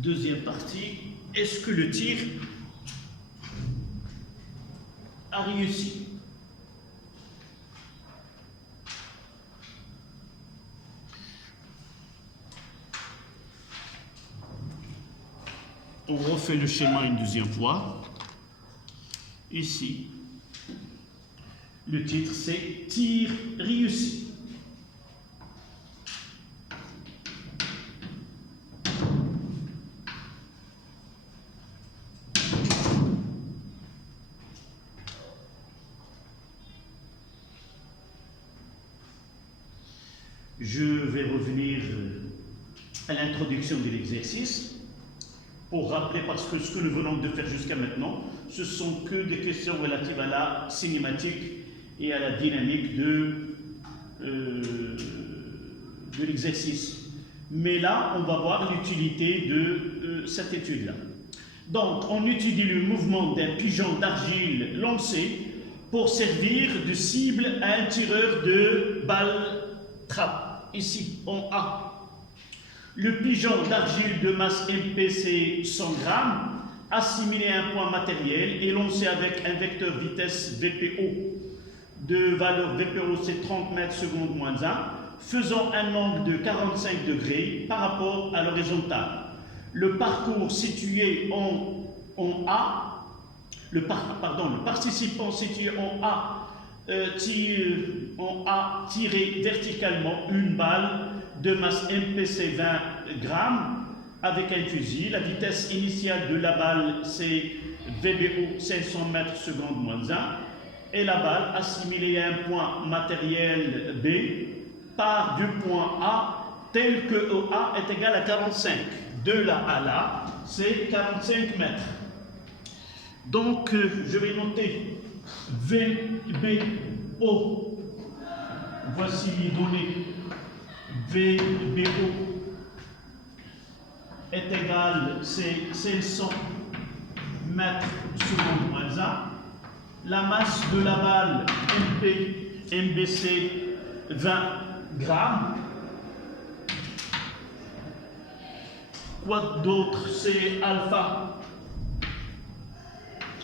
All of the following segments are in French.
Deuxième partie, est-ce que le tir a réussi? On refait le schéma une deuxième fois. Ici, le titre c'est tir réussi. Je vais revenir à l'introduction de l'exercice pour rappeler, parce que ce que nous venons de faire jusqu'à maintenant, ce sont que des questions relatives à la cinématique et à la dynamique de l'exercice. Mais là, on va voir l'utilité de cette étude-là. Donc, on étudie le mouvement d'un pigeon d'argile lancé pour servir de cible à un tireur de balle trappe. Ici, en A. Le pigeon d'argile de masse MPC 100 grammes, assimilé à un point matériel et lancé avec un vecteur vitesse VPO de valeur VPO c'est 30 mètres secondes moins 1, faisant un angle de 45 degrés par rapport à l'horizontale. Le parcours situé en A, le participant situé en A tiré verticalement une balle de masse MPC 20 grammes avec un fusil. La vitesse initiale de la balle c'est VBO 500 mètres secondes moins 1 et la balle assimilée à un point matériel B part du point A tel que EA est égal à 45. De là à là, c'est 45 mètres. Donc, je vais noter VBO. Voici les données. VBO est égal, c'est 500 mètres secondes moins 1. La masse de la balle MBC 20 grammes. Quoi d'autre? C'est alpha.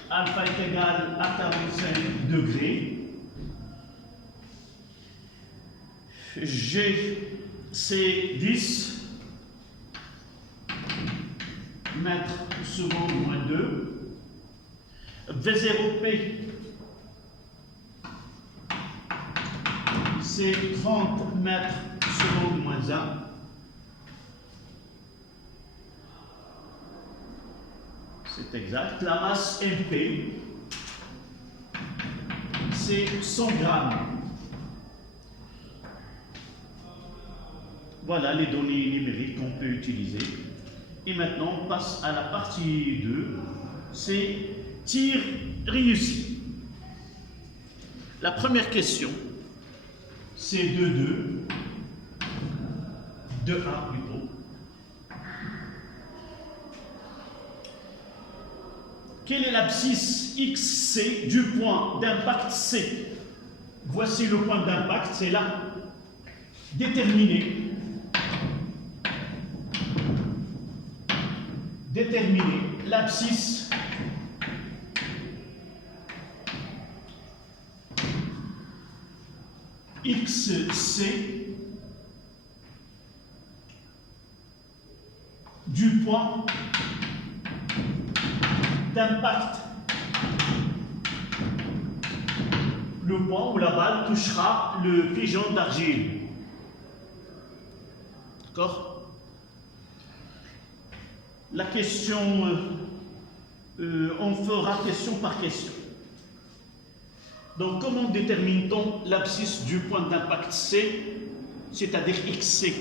Alpha est égal à 45 degrés. G, c'est 10 mètres secondes moins 2. V0P, c'est 30 mètres secondes moins 1. C'est exact. La masse MP, c'est 100 grammes. Voilà les données numériques qu'on peut utiliser. Et maintenant, on passe à la partie 2. C'est tir réussi. La première question, c'est 2-2. 2-1 plutôt. Quelle est l'abscisse XC du point d'impact C? Voici le point d'impact, c'est là. Déterminer l'abscisse XC du point d'impact. Le point où la balle touchera le pigeon d'argile. D'accord? La question, on fera question par question. Donc, comment détermine-t-on l'abscisse du point d'impact C, c'est-à-dire XC?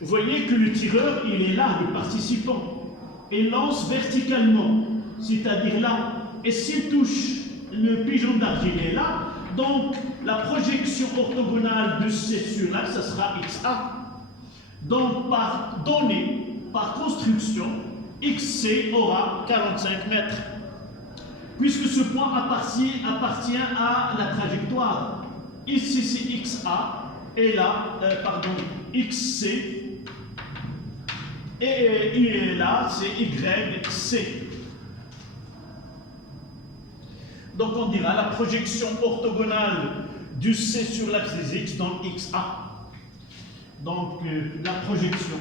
Vous voyez que le tireur, il est là, le participant, et lance verticalement, c'est-à-dire là. Et s'il touche le pigeon d'argile est là, donc la projection orthogonale de C sur A, ça sera XA. Donc par donnée, par construction, XC aura 45 mètres. Puisque ce point appartient à la trajectoire. Ici c'est XA, et là, XC, et là, c'est YC. Donc on dira la projection orthogonale du C sur l'axe des X dans XA. Donc la projection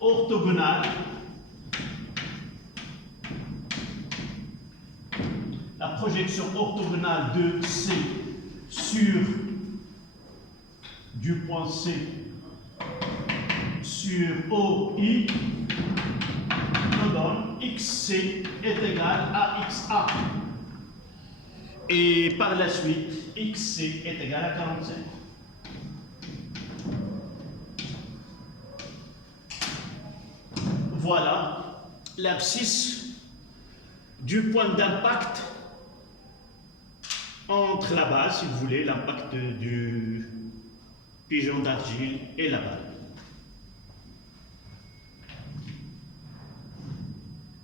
orthogonale de C sur du point C sur OI nous donne XC est égal à XA. Et par la suite, XC est égal à 45. Voilà l'abscisse du point d'impact entre la base, si vous voulez, l'impact du pigeon d'argile et la balle.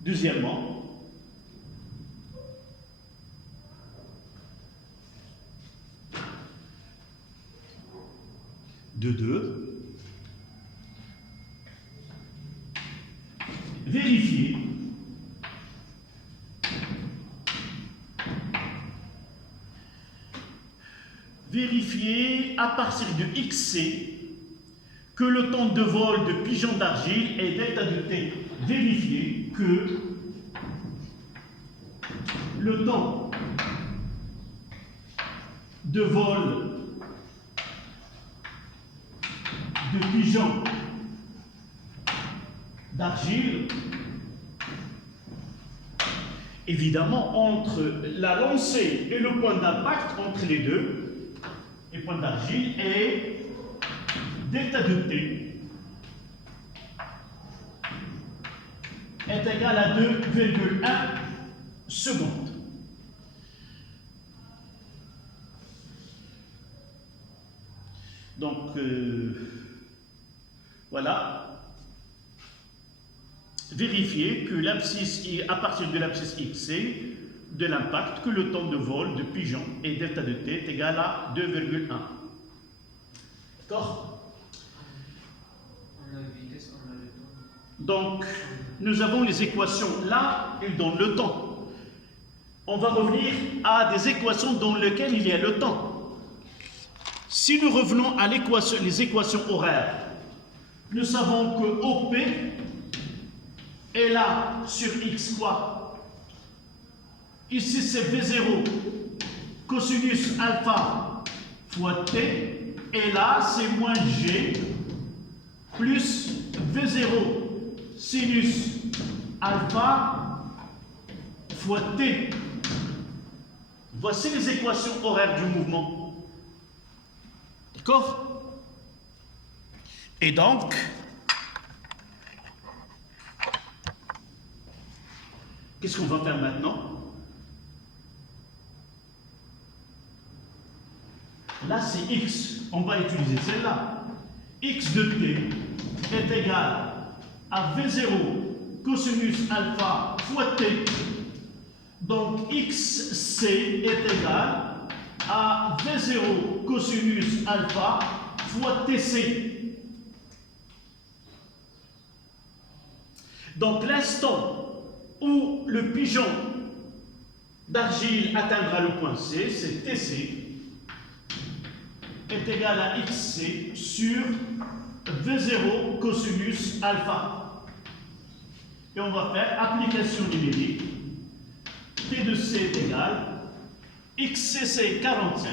Deuxièmement, de 2, vérifier à partir de XC que le temps de vol de pigeon d'argile est delta de T. Vérifier que le temps de vol de pigeon d'argile, évidemment, entre la lancée et le point d'impact, entre les deux, les points d'argile, est delta de T est égal à 2,1 secondes. Donc, voilà. Vérifier que l'abscisse, à partir de l'abscisse XC de l'impact, que le temps de vol de pigeon et delta de T est égal à 2,1. D'accord? On a la vitesse, on a le temps. Donc, nous avons les équations là, ils donnent le temps. On va revenir à des équations dans lesquelles il y a le temps. Si nous revenons à les équations horaires, nous savons que OP est là sur X quoi? Ici c'est V0 cosinus alpha fois T, et là c'est moins G plus V0 sinus alpha fois T. Voici les équations horaires du mouvement. D'accord? Et donc, qu'est-ce qu'on va faire maintenant? Là, c'est X. On va utiliser celle-là. X de T est égal à V0 cosinus alpha fois T. Donc, XC est égal à V0 cosinus alpha fois TC. Donc, l'instant où le pigeon d'argile atteindra le point C, c'est TC, est égal à XC sur V0 cosinus alpha. Et on va faire application numérique. T de C est égal XCC 45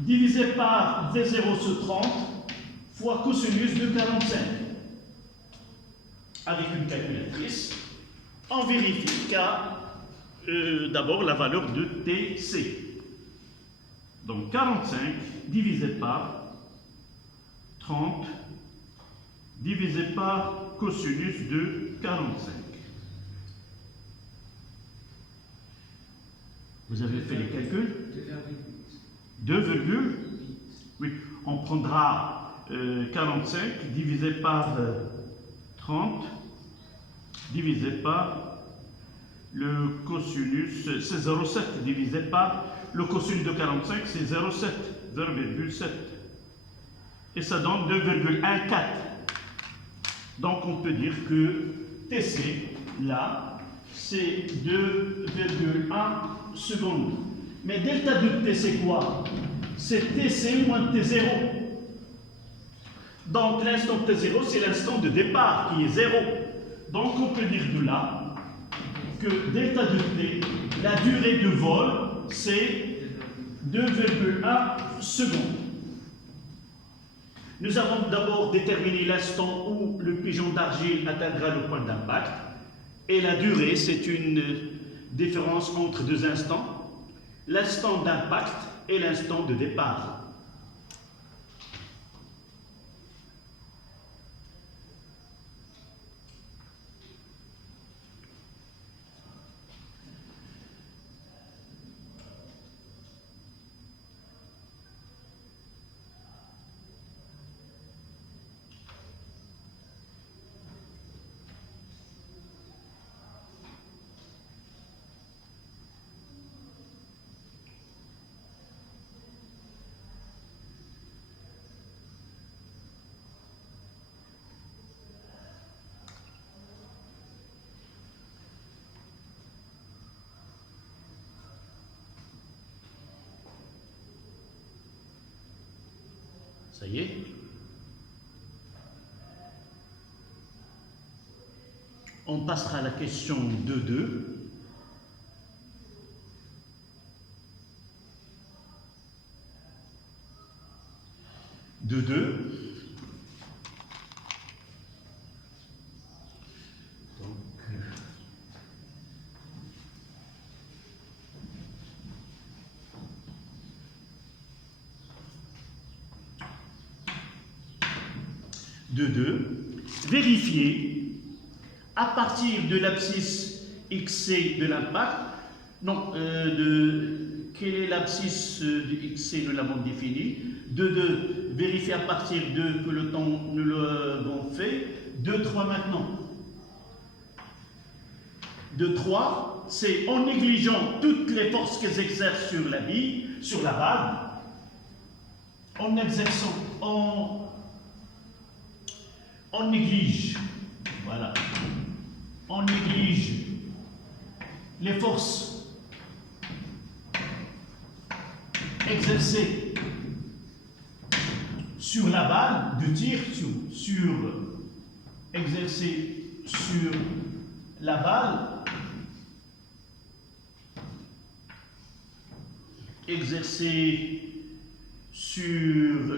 divisé par V0 sur 30 fois cosinus de 45. Avec une calculatrice, on vérifie d'abord la valeur de TC. Donc 45 divisé par 30 divisé par cosinus de 45. Vous avez fait les calculs? 2,8. Oui, on prendra 45 divisé par 30 divisé par Le cosinus, c'est 0,7 divisé par le cosinus de 45, c'est 0,7, 0,7. Et ça donne 2,14. Donc on peut dire que TC, là, c'est 2,1 secondes. Mais delta de T, c'est quoi? C'est TC moins T0. Donc l'instant T0, c'est l'instant de départ qui est 0. Donc on peut dire de là que delta de T, la durée de vol, c'est 2,1 secondes. Nous avons d'abord déterminé l'instant où le pigeon d'argile atteindra le point d'impact. Et la durée, c'est une différence entre deux instants, l'instant d'impact et l'instant de départ. Ça y est. On passera à la question 2.2. De 2. De 2. Vérifier à partir de l'abscisse XC de l'impact. Non, quelle est l'abscisse de XC, nous l'avons défini. De 2, vérifier à partir de que le temps nous l'avons fait. De 3 maintenant. De 3, c'est en négligeant toutes les forces qu'elles exercent sur la bille, sur la balle, en exerçant, on néglige, voilà, on néglige les forces exercées sur la balle de tir, exercées sur la balle, exercée sur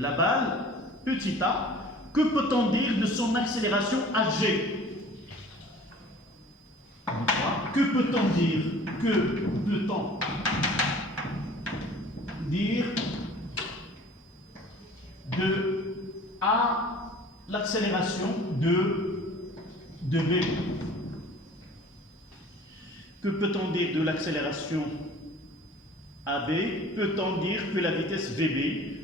la balle, petit a, que peut-on dire de son accélération Hg? Que peut-on dire? Que peut-on dire de A, l'accélération de V? Que peut-on dire de l'accélération AB? Peut-on dire que la vitesse VB?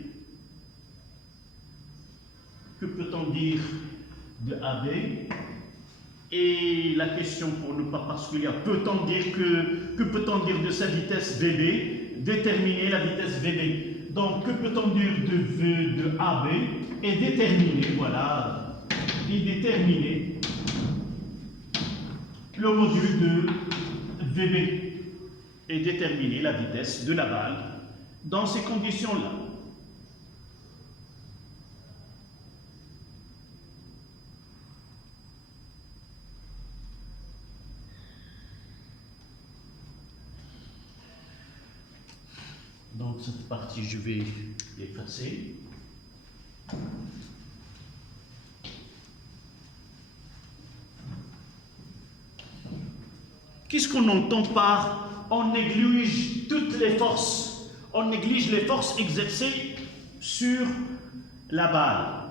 Que peut-on dire de AB? Et la question pour ne pas particulière, peut-on dire que peut-on dire de sa vitesse VB? Déterminer la vitesse VB. Donc, que peut-on dire de AB? Et déterminer, voilà, et déterminer le module de VB. Et déterminer la vitesse de la balle dans ces conditions-là. Donc cette partie, je vais l'effacer. Qu'est-ce qu'on entend par on néglige toutes les forces? On néglige les forces exercées sur la balle.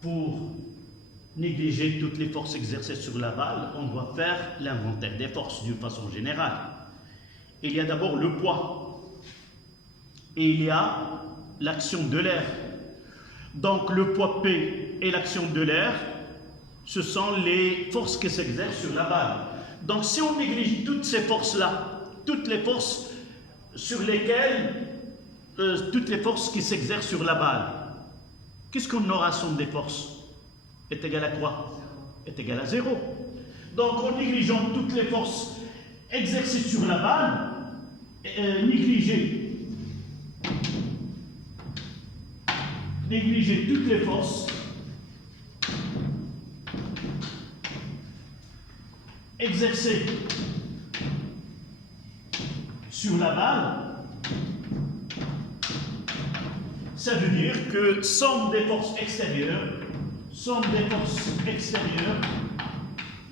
Pour négliger toutes les forces exercées sur la balle, on doit faire l'inventaire des forces d'une façon générale. Il y a d'abord le poids et il y a l'action de l'air. Donc le poids P et l'action de l'air, ce sont les forces qui s'exercent sur la balle. Donc si on néglige toutes ces forces-là, toutes les forces sur lesquelles, toutes les forces qui s'exercent sur la balle, qu'est-ce qu'on aura somme des forces? Est égal à quoi? Est égal à 0. Donc en négligeant toutes les forces exercées sur la balle, négliger toutes les forces exercées sur la balle, ça veut dire que somme des forces extérieures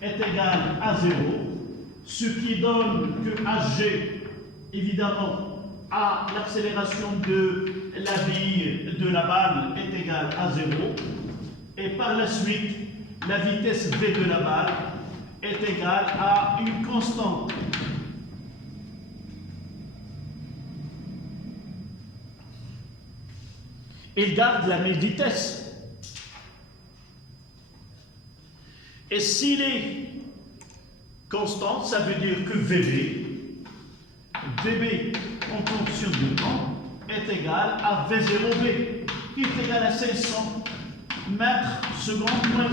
est égale à 0, ce qui donne que Hg, évidemment, à l'accélération de la bille de la balle est égale à 0, et par la suite, la vitesse v de la balle est égale à une constante. Il garde la même vitesse. Et s'il est constant, ça veut dire que VB en fonction du temps est égal à V0B, qui est égal à 500 mètres secondes moins 1.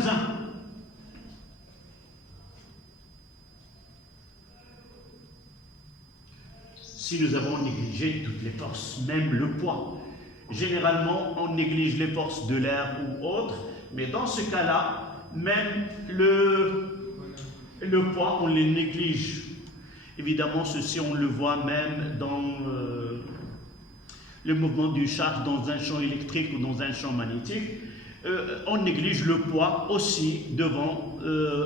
Si nous avons négligé toutes les forces, même le poids, généralement on néglige les forces de l'air ou autres, mais dans ce cas-là, même le poids, on les néglige. Évidemment, ceci, on le voit même dans le mouvement d'une charge dans un champ électrique ou dans un champ magnétique. On néglige le poids aussi devant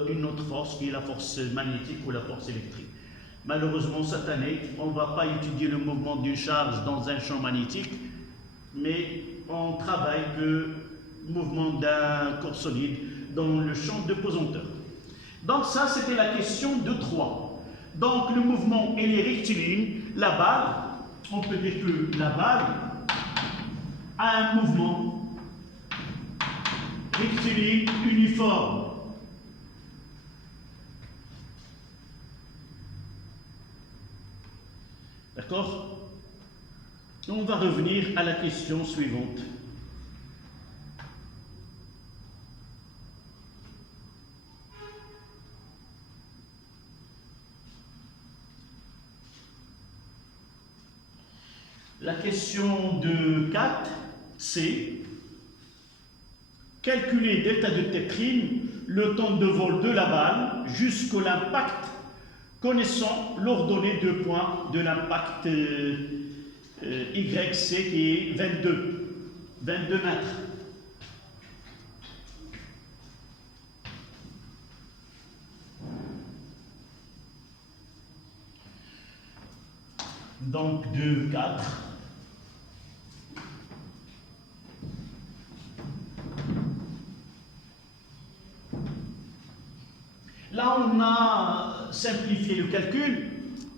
une autre force qui est la force magnétique ou la force électrique. Malheureusement, cette année, on ne va pas étudier le mouvement d'une charge dans un champ magnétique, mais on travaille le mouvement d'un corps solide dans le champ de pesanteur. Donc ça, c'était la question de 3. Donc le mouvement, il est rectiligne. La balle, on peut dire que la balle a un mouvement rectiligne uniforme. D'accord? On va revenir à la question suivante. La question de 4, c'est calculer delta de T', le temps de vol de la balle jusqu'à l'impact, connaissant l'ordonnée de points de l'impact YC qui est 22 mètres. Donc de 4. Là, on a simplifié le calcul.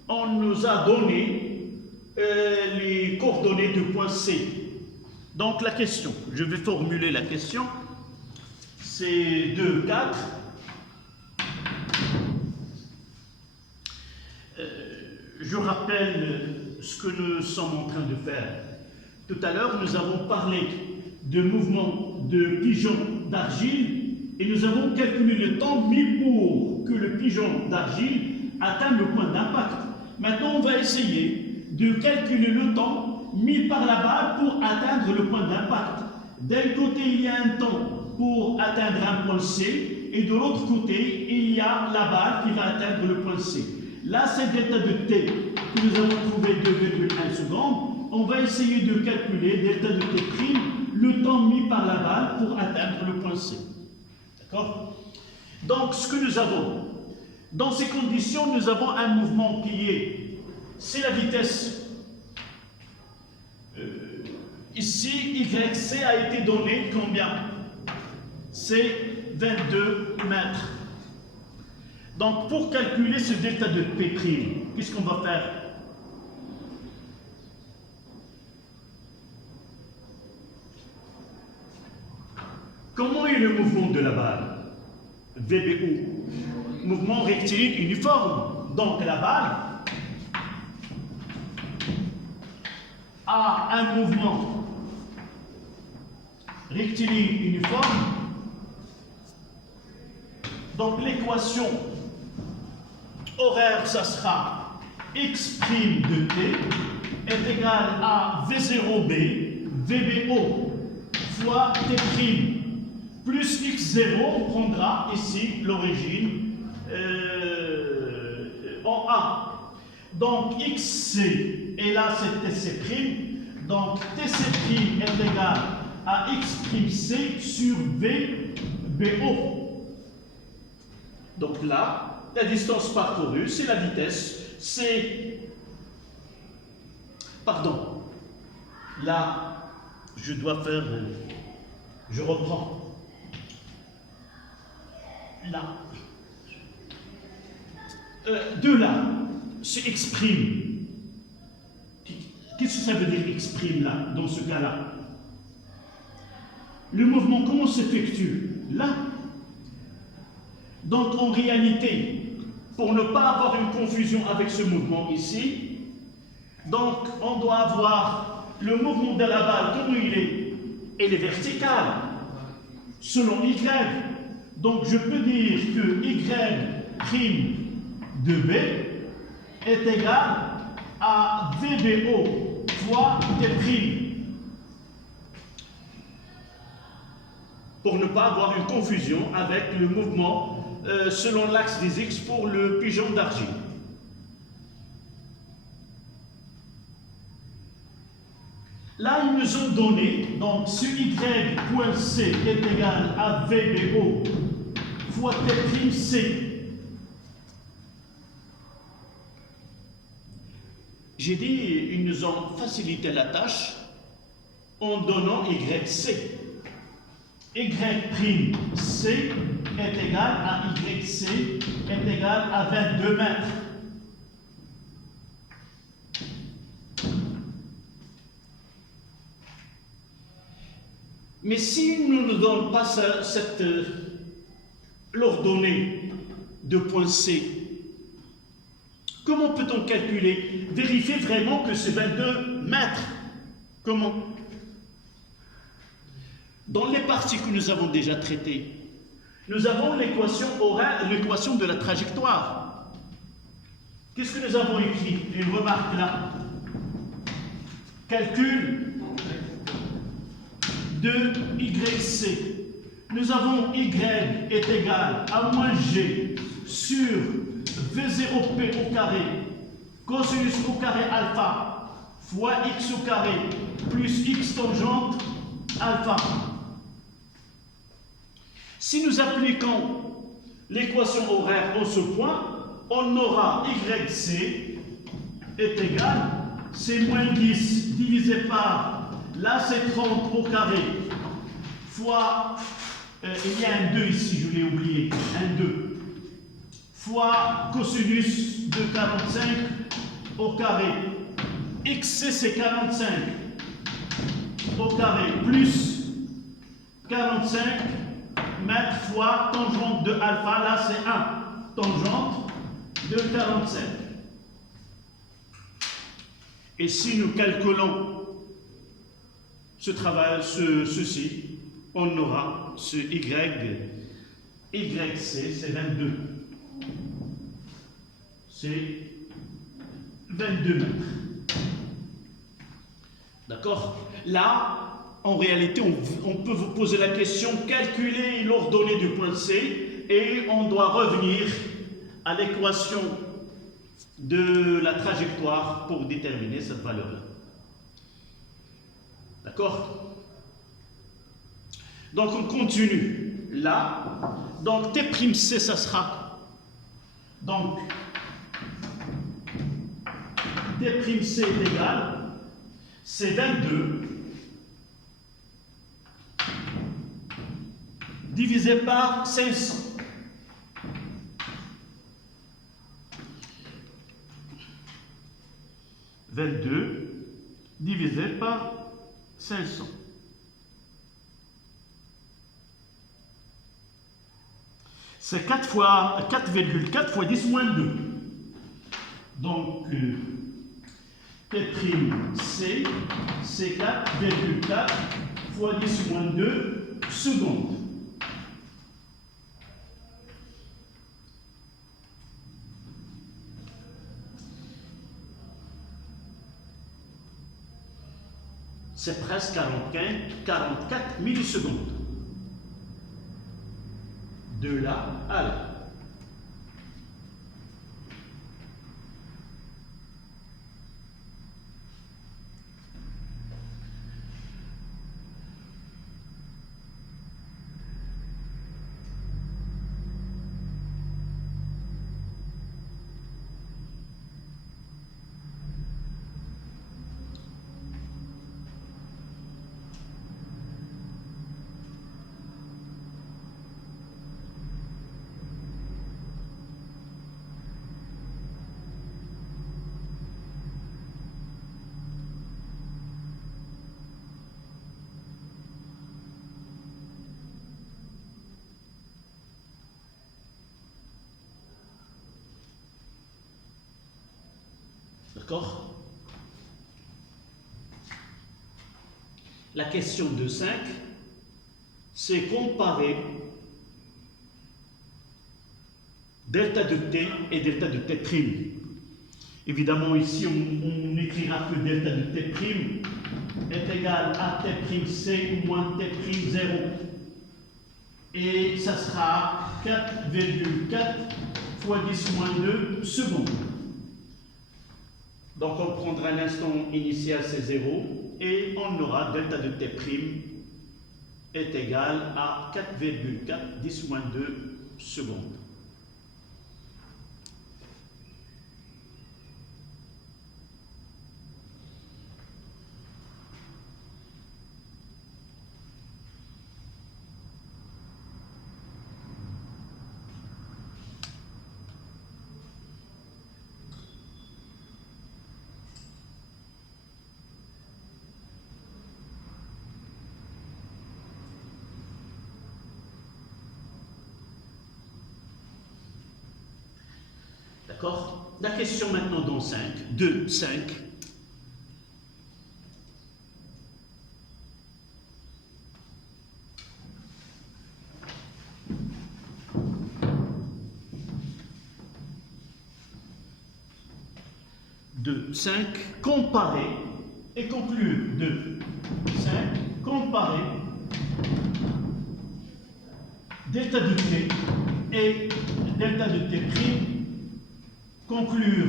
On nous a donné les coordonnées du point C. Donc la question, je vais formuler la question. C'est 2, 4. Je rappelle ce que nous sommes en train de faire. Tout à l'heure, nous avons parlé de mouvement de pigeon d'argile et nous avons calculé le temps mis pour que le pigeon d'argile atteigne le point d'impact. Maintenant, on va essayer de calculer le temps mis par la balle pour atteindre le point d'impact. D'un côté, il y a un temps pour atteindre un point C et de l'autre côté, il y a la balle qui va atteindre le point C. Là, c'est delta de T que nous avons trouvé 2,1 secondes. On va essayer de calculer delta de T', le temps mis par la balle pour atteindre le point C. D'accord? Donc, ce que nous avons, dans ces conditions, nous avons un mouvement qui est, c'est la vitesse. Ici, YC a été donné combien? C'est 22 mètres. Donc, pour calculer ce delta de P', qu'est-ce qu'on va faire? Comment est le mouvement de la balle? VBO. Mouvement rectiligne uniforme. Donc la balle a un mouvement rectiligne uniforme. Donc l'équation horaire, ça sera x' de t est égal à V0b, VBO fois t' plus x0, on prendra ici l'origine en A. Donc xc, et là c'est tc', donc tc' est égal à x'c sur VBO. Donc là, la distance parcourue, c'est la vitesse, c'est... Pardon, là, je dois faire... je reprends. Là. De là, c'est exprime. Qu'est-ce que ça veut dire exprime là, dans ce cas-là? Le mouvement, comment s'effectue? Là. Donc en réalité, pour ne pas avoir une confusion avec ce mouvement ici, donc on doit avoir le mouvement de la balle, comment il est? Il est vertical, selon Y. Donc je peux dire que Y' de B est égal à VBO fois T'. Pour ne pas avoir une confusion avec le mouvement selon l'axe des X pour le pigeon d'argile. Là, ils nous ont donné, donc ce Y.C est égal à VBO fois T'C. J'ai dit, ils nous ont facilité la tâche en donnant YC. Y'(C) est égal à YC est égal à 22 mètres. Mais s'ils ne nous donnent pas cette l'ordonnée de point C, comment peut-on calculer? Vérifier vraiment que c'est 22 mètres. Comment? Dans les parties que nous avons déjà traitées, nous avons l'équation horaire, l'équation de la trajectoire. Qu'est-ce que nous avons écrit? Une remarque là. Calcul de YC. Nous avons Y est égal à moins G sur V0P au carré cosinus au carré alpha fois X au carré plus X tangente alpha. Si nous appliquons l'équation horaire en ce point, on aura YC est égal, c'est moins 10 divisé par, là c'est 30 au carré, fois, il y a un 2 ici, je l'ai oublié, un 2, fois cosinus de 45 au carré. XC c'est 45 au carré, plus 45 mètres fois tangente de alpha, là c'est 1, tangente de 45. Et si nous calculons ceci, on aura ce YC, c'est 22. C'est 22 mètres. D'accord? Là, en réalité, on peut vous poser la question, calculer l'ordonnée du point C, et on doit revenir à l'équation de la trajectoire pour déterminer cette valeur-là. D'accord? Donc on continue. Là, donc T'C, ça sera. Donc, T'C est égal, c'est 22 divisé par 500. « 22 divisé par 500. C'est 4 fois 4,4 fois 10 moins 2. Donc, T'(C), c'est 4,4 fois 10 moins 2 secondes. C'est presque 44 millisecondes. De là à là. D'accord? La question 2.5, c'est comparer delta de t et delta de t prime. Évidemment, ici, on n'écrira que delta de t prime est égal à t prime c moins t prime 0. Et ça sera 4,4 fois 10 moins 2 secondes. Donc on prendra l'instant initial, c'est 0, et on aura delta de t' est égal à 4,4 10 moins 2 secondes. D'accord? La question maintenant dans 5, 2, 5. De 5, comparer et conclure. De 5, comparer delta de t et delta de t', conclure.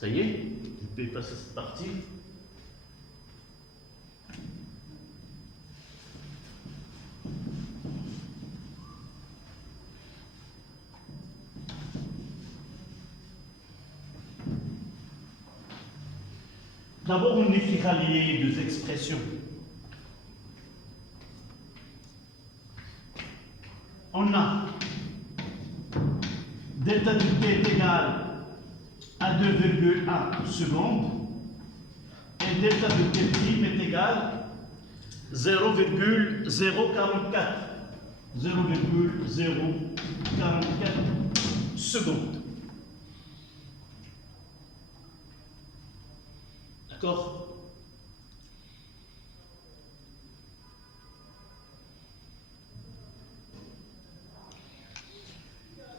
Ça y est, je peux passer cette partie. D'abord, on écrira les deux expressions. On a delta de t est égal à 2,1 secondes et delta de t' est égal 0,044 secondes. D'accord?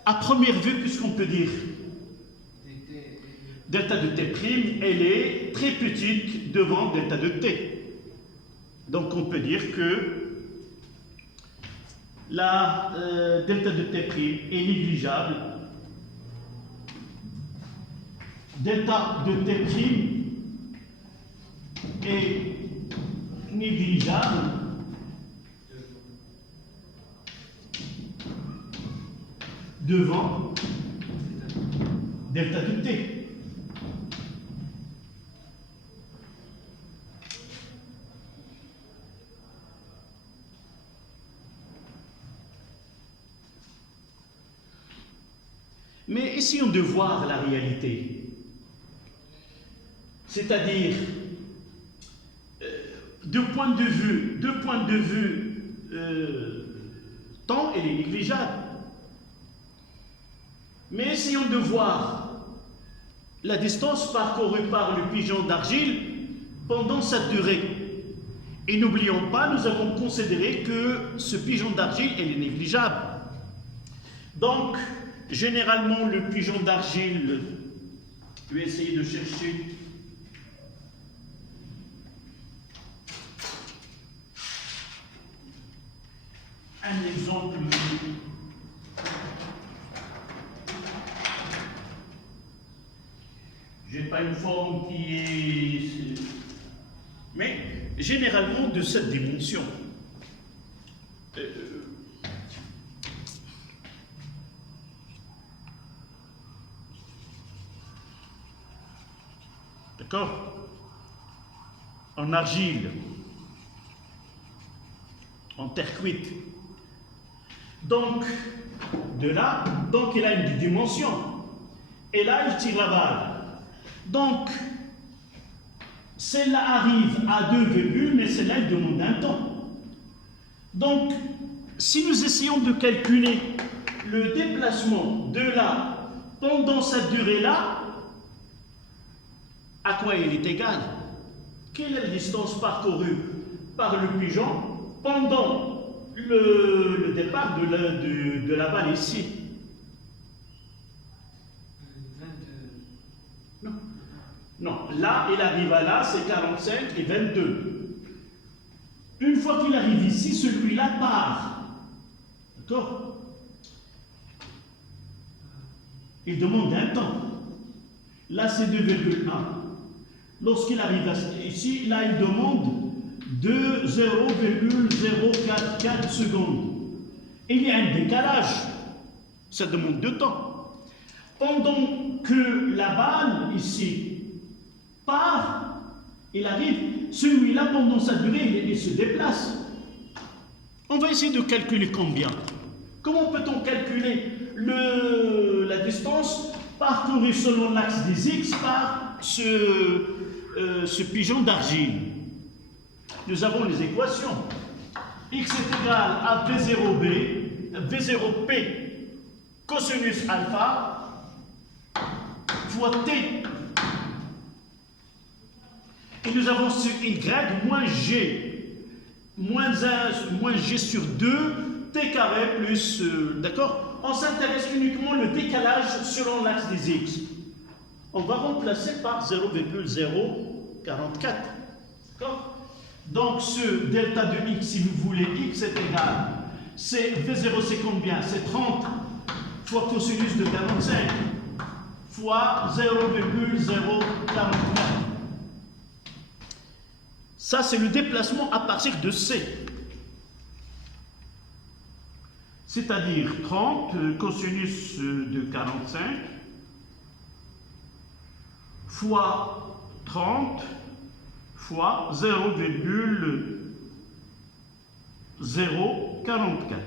À première vue, qu'est-ce qu'on peut dire? Delta de t', elle est très petite devant delta de t. Donc on peut dire que la delta de t' est négligeable. Delta de t' est négligeable devant delta de t. Mais essayons de voir la réalité. C'est-à-dire, deux points de vue, temps, elle est négligeable. Mais essayons de voir la distance parcourue par le pigeon d'argile pendant sa durée. Et n'oublions pas, nous avons considéré que ce pigeon d'argile, elle est négligeable. Donc, généralement, le pigeon d'argile, je vais essayer de chercher un exemple. Je n'ai pas une forme qui est... Mais généralement de cette dimension. D'accord? En argile, en terre cuite. Donc, de là, donc il a une dimension. Et là, il tire la balle. Donc, celle-là arrive à 2 virgules, mais celle-là, elle demande un temps. Donc, si nous essayons de calculer le déplacement de là pendant cette durée-là, à quoi elle est égale? Quelle est la distance parcourue par le pigeon pendant le départ de la balle ici? Non, là, il arrive à là, c'est 45 et 22. Une fois qu'il arrive ici, celui-là part. D'accord? Il demande un temps. Là, c'est 2,1. Lorsqu'il arrive ici, là, il demande 0,044 secondes. Et il y a un décalage. Ça demande de temps. Pendant que la balle, ici, part, il arrive, celui-là, pendant sa durée, il se déplace. On va essayer de calculer combien. Comment peut-on calculer la distance parcourue selon l'axe des X par ce pigeon d'argile? Nous avons les équations. X est égal à V0P cosinus alpha fois T. Et nous avons sur Y moins G, moins G sur 2, T carré plus... d'accord? On s'intéresse uniquement au décalage selon l'axe des X. On va remplacer par 0,044. D'accord? Donc ce delta de X, si vous voulez, X est égal. C'est V0, c'est combien? C'est 30 fois cosinus de 45 fois 0,044. Ça, c'est le déplacement à partir de C. C'est-à-dire 30 cosinus de 45 fois 30 fois 0,044.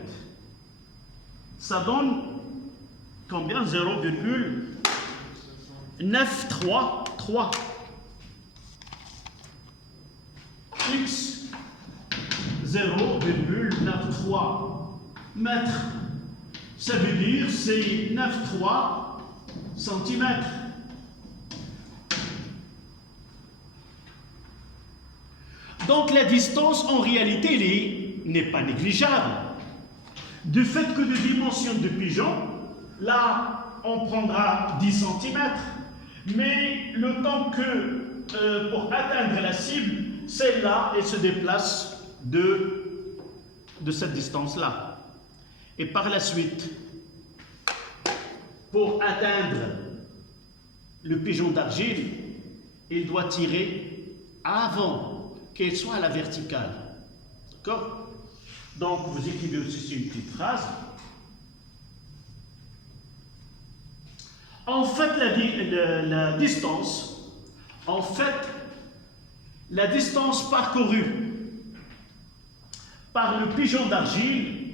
Ça donne combien? 0,933. X 0,93 mètres. Ça veut dire c'est 93 centimètres. Donc la distance en réalité n'est pas négligeable. Du fait que de dimension de pigeon, là on prendra 10 centimètres, mais le temps que pour atteindre la cible, celle-là, elle se déplace de cette distance-là. Et par la suite, pour atteindre le pigeon d'argile, il doit tirer avant qu'elle soit à la verticale. D'accord? Donc, vous écrivez aussi une petite phrase. En fait, la distance parcourue par le pigeon d'argile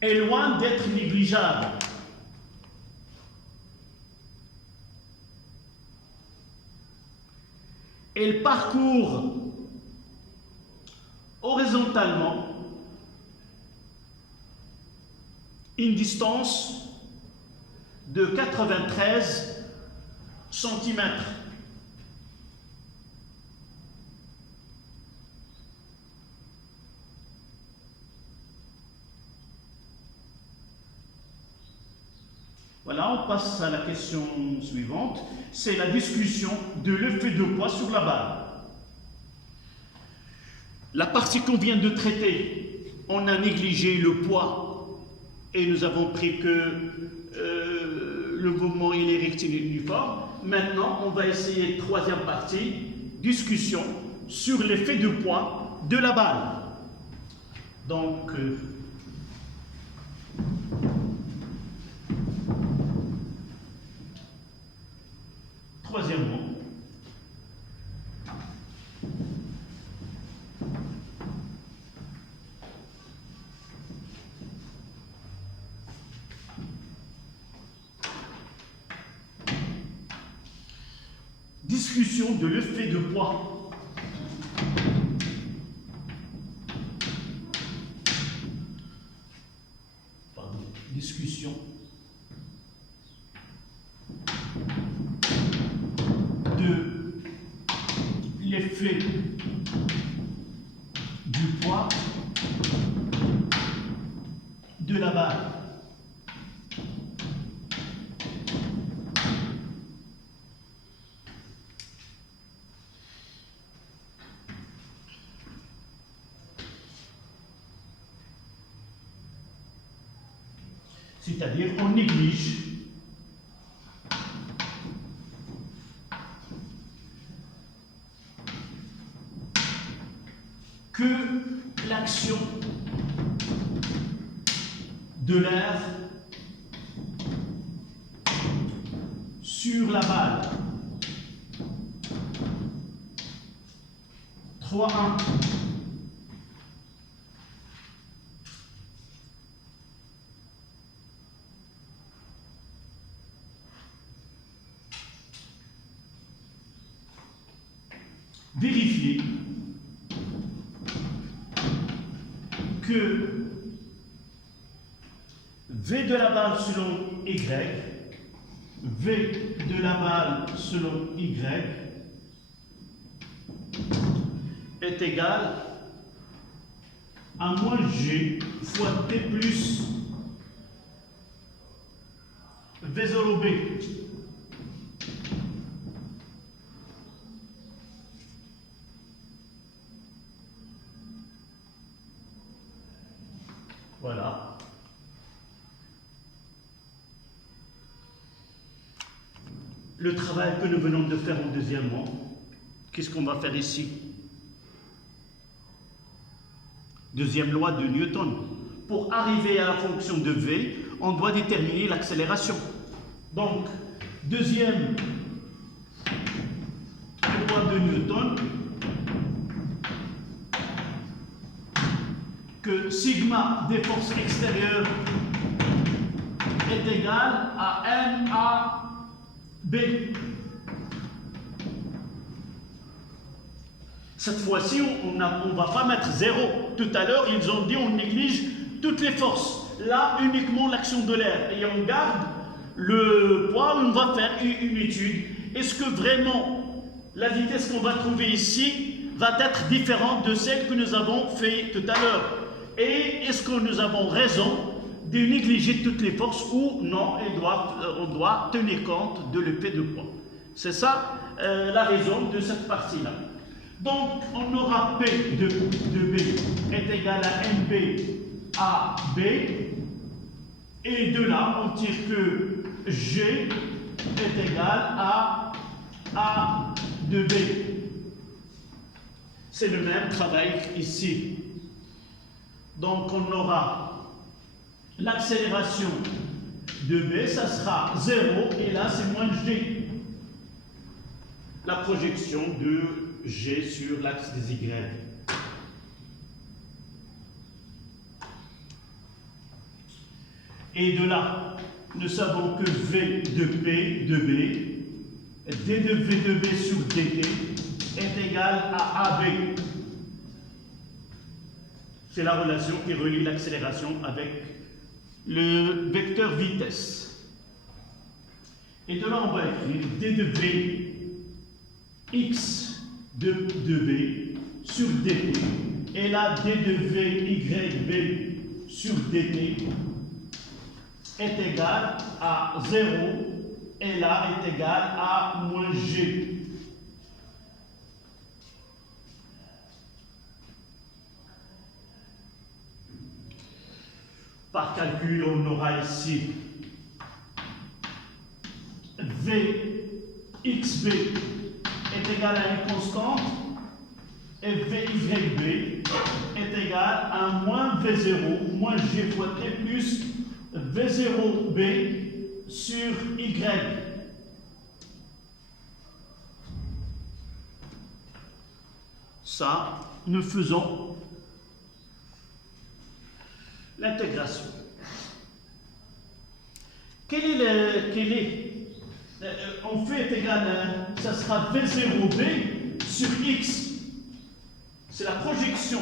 est loin d'être négligeable. Elle parcourt horizontalement une distance de 93 cm. Voilà, on passe à la question suivante. C'est la discussion de l'effet de poids sur la balle. La partie qu'on vient de traiter, on a négligé le poids et nous avons pris que le mouvement il est rectiligne uniforme. Maintenant, on va essayer troisième partie, discussion sur l'effet de poids de la balle. Donc, troisièmement, discussion de l'effet de poids. Pardon, discussion de l'effet du poids de la balle. C'est-à-dire on néglige que l'action de l'air sur la balle. 3-1. Vérifier que V de la balle selon Y, V de la balle selon Y est égal à moins G fois T plus V0B. Voilà. Le travail que nous venons de faire en deuxièmement, qu'est-ce qu'on va faire ici? Deuxième loi de Newton. Pour arriver à la fonction de V, on doit déterminer l'accélération. Donc, deuxième loi de Newton, que sigma des forces extérieures est égal à M A B. Cette fois-ci, on ne va pas mettre 0. Tout à l'heure, ils ont dit on néglige toutes les forces. Là, uniquement l'action de l'air. Et on garde le poids, on va faire une étude. Est-ce que vraiment la vitesse qu'on va trouver ici va être différente de celle que nous avons fait tout à l'heure? Et est-ce que nous avons raison de négliger toutes les forces ou non, on doit tenir compte de l'effet de poids? C'est ça la raison de cette partie-là. Donc, on aura P de B est égal à MB à B. Et de là, on tire que G est égal à de B. C'est le même travail ici. Donc on aura l'accélération de B, ça sera 0, et là c'est moins G. La projection de G sur l'axe des Y. Et de là, nous savons que V de P de B, D de V de B sur DT est égal à AB. C'est la relation qui relie l'accélération avec le vecteur vitesse. Et de là, on va écrire D de V x de B sur dt. Et là, D de V y B sur dt est égal à 0, et là est égal à moins G. Par calcul, on aura ici Vxb est égal à une constante et Vyb est égal à moins V0 moins G fois T plus V0b sur Y. Ça, nous faisons l'intégration. On fait égal, ça sera V0b sur X. C'est la projection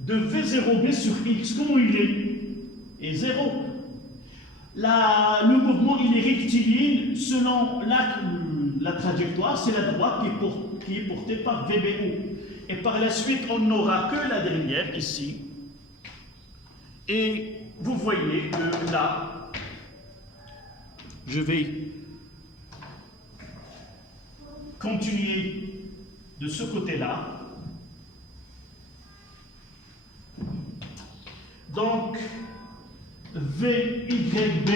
de V0b sur X. Comment il est? Et 0. Le mouvement il est rectiligne selon la trajectoire, c'est la droite qui est portée par VBO. Et par la suite, on n'aura que la dernière ici. Et vous voyez que là, je vais continuer de ce côté-là. Donc, VYB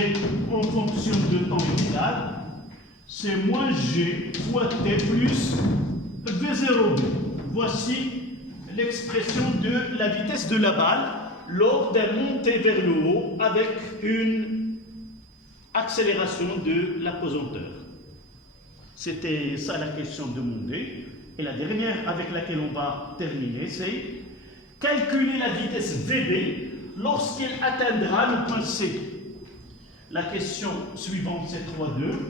en fonction de temps égal, c'est moins G fois T plus V0B. Voici l'expression de la vitesse de la balle lors d'un montée vers le haut avec une accélération de l'apesanteur. C'était ça la question demandée. Et la dernière avec laquelle on va terminer, c'est calculer la vitesse VB lorsqu'elle atteindra le point C. La question suivante, c'est 3.2.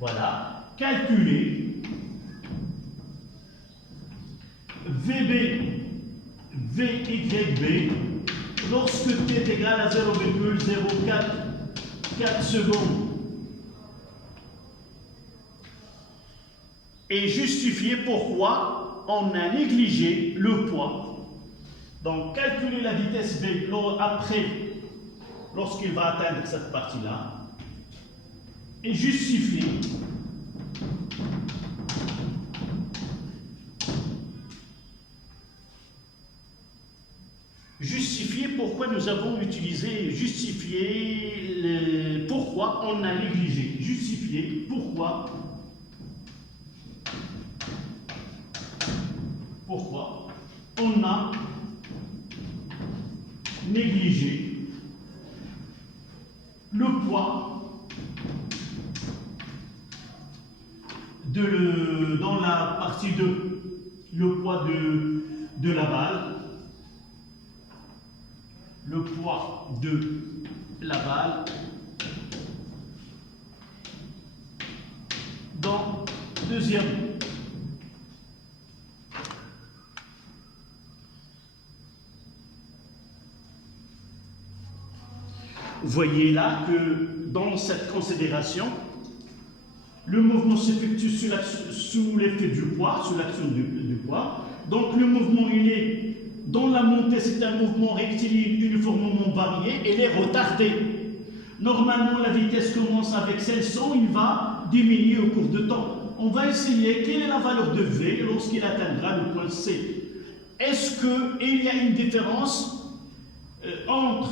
Voilà. Calculer VB, VYB lorsque t est égal à 0,044 secondes. Et justifier pourquoi on a négligé le poids. Donc, calculer la vitesse V après, lorsqu'il va atteindre cette partie-là, et justifier pourquoi nous avons utilisé, pourquoi on a négligé, justifier pourquoi on a négligé le poids dans la partie 2, le poids de la balle, le poids de la balle dans deuxième. Vous voyez là que dans cette considération, le mouvement s'effectue sous l'effet du poids, sous l'action du poids. Donc le mouvement, il est dans la montée, c'est un mouvement rectiligne uniformément varié, et il est retardé. Normalement, la vitesse commence avec 500, il va diminuer au cours de temps. On va essayer quelle est la valeur de V lorsqu'il atteindra le point C. Est-ce qu'il y a une différence entre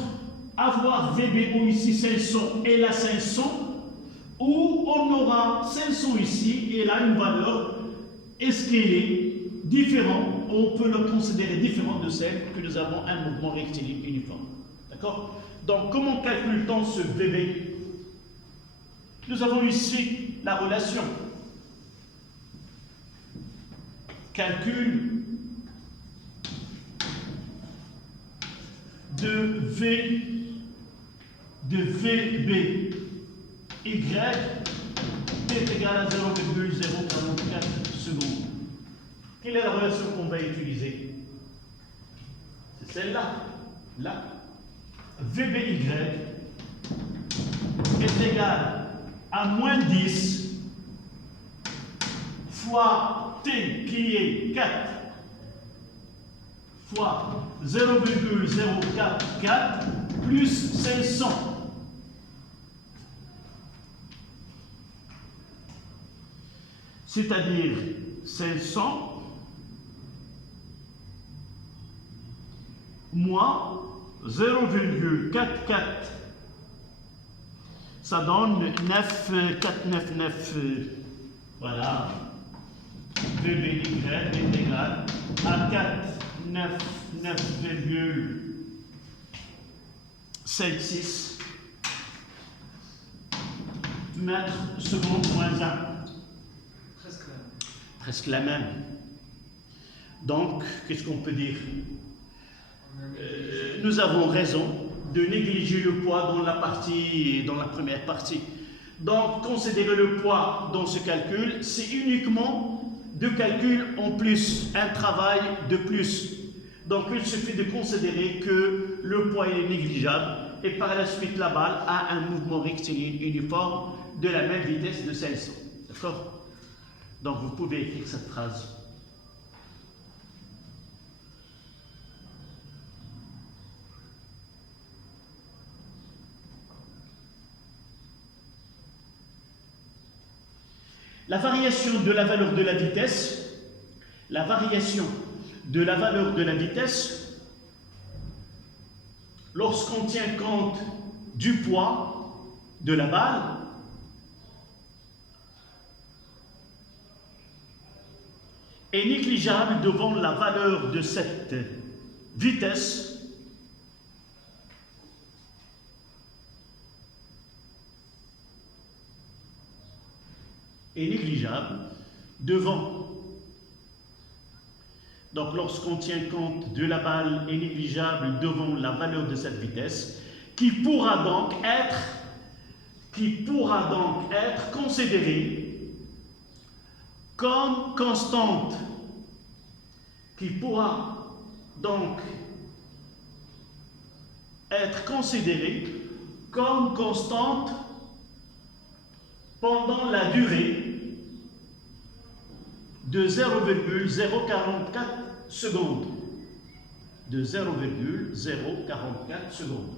avoir VBO ici 500 et là 500, ou on aura 500 ici et là une valeur escalée différente, on peut le considérer différent de celle que nous avons un mouvement rectiligne uniforme. D'accord? Donc comment calcule-t-on ce VB? Nous avons ici la relation. Calcul de VB Y est égal à 0,044 secondes. Quelle est la relation qu'on va utiliser? C'est celle-là. Là. VBY est égal à moins 10 fois T qui est 4 fois 0,044 plus 500. C'est-à-dire 500 moins 0,44. Ça donne 9,499. Voilà. VBY est égal à 499,56 mètres secondes moins 1. Presque la même. Donc, qu'est-ce qu'on peut dire? Nous avons raison de négliger le poids dans la première partie. Donc, considérer le poids dans ce calcul, c'est uniquement deux calculs en plus, un travail de plus. Donc, il suffit de considérer que le poids est négligeable et par la suite, la balle a un mouvement rectiligne uniforme de la même vitesse de celle-ci. D'accord? Donc, vous pouvez écrire cette phrase. La variation de la valeur de la vitesse, lorsqu'on tient compte du poids de la balle, est négligeable devant la valeur de cette vitesse est négligeable devant. Donc lorsqu'on tient compte de la balle est négligeable devant la valeur de cette vitesse qui pourra donc être considérée comme constante, qui pourra donc être considérée comme constante pendant la durée de 0,044 secondes. De 0,044 secondes.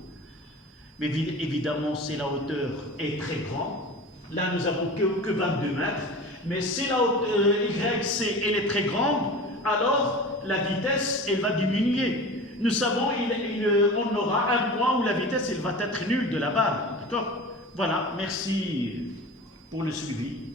Mais évidemment, si la hauteur est très grande, là nous n'avons que 22 mètres, mais si la YC elle est très grande, alors la vitesse elle va diminuer. Nous savons on aura un point où la vitesse elle va être nulle de la balle. D'accord? Voilà, merci pour le suivi.